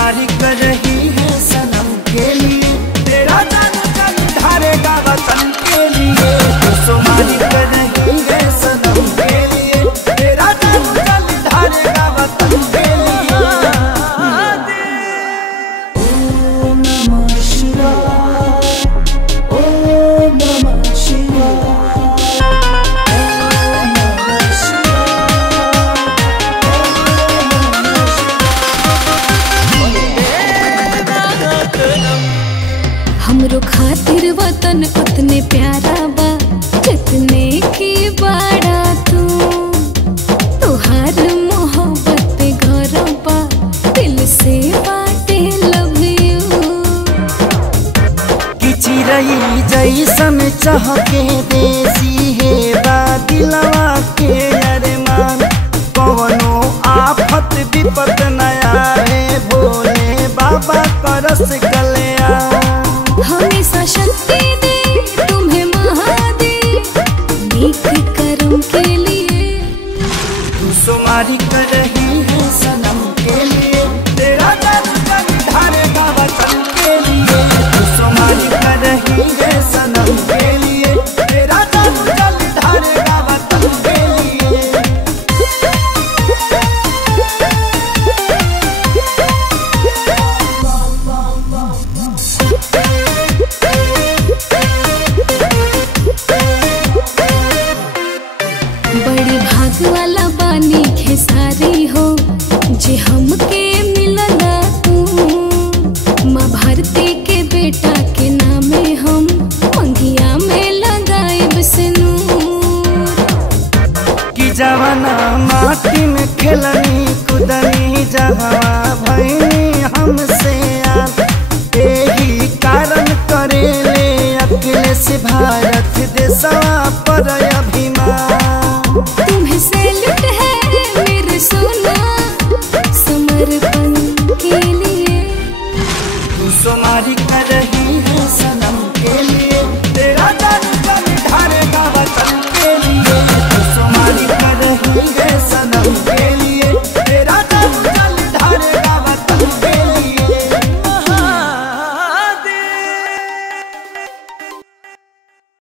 सुमारी कर रही है सनम के लिए, तेरा जान जल ढारेगा वतन के लिए। सुमारी कर रही है सनम के लिए, तेरा जान जल ढारेगा वतन के लिए। ओम नमः शिवाय, ओम नमः शिवाय, ओम नमः हमरो खातिर वतन उतने प्यारा बा जितने की बड़ा तू। तोहार मोहब्बत पे घर बा दिल से बाटे लव यू। कि चिरई जैसन चहके देसी है बा दिलवा के अरमान। कवनो आफत विपत नया है भोले बाबा करस कल्याण। हमेशा शक्ति दे तुम्हें महादेव नेक कर्म के लिए। तू सुमारी कर रही है सनम के लिए, तेरा जान जल ढारेगा वतन के लिए। तू सुमारी कर रही है सनम के लिए, तेरा जान जल ढारेगा वतन के लिए। बड़ी भाग वाला बानी खेसारी हो जे हमके मिलला तू। माँ भारती के बेटा के नामे हम मंगिया में लगाएब सिनूर। कि जवाना माटी में खेलनी कुदनी जहाँ भैनी हमसे याद। यही कारण करेले अखिलेश भारत